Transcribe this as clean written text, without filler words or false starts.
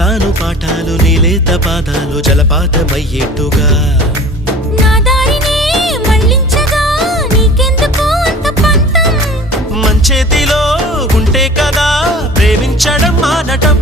చెబుతాను పాఠాలు నీలేత పాదాలు జలపాతమయ్యేట్టుగా నా దారినే మళ్ళించగా నీకెందుకు అంత పంతం మంచేతిలో ఉంటే కదా ప్రేమించడం మానటం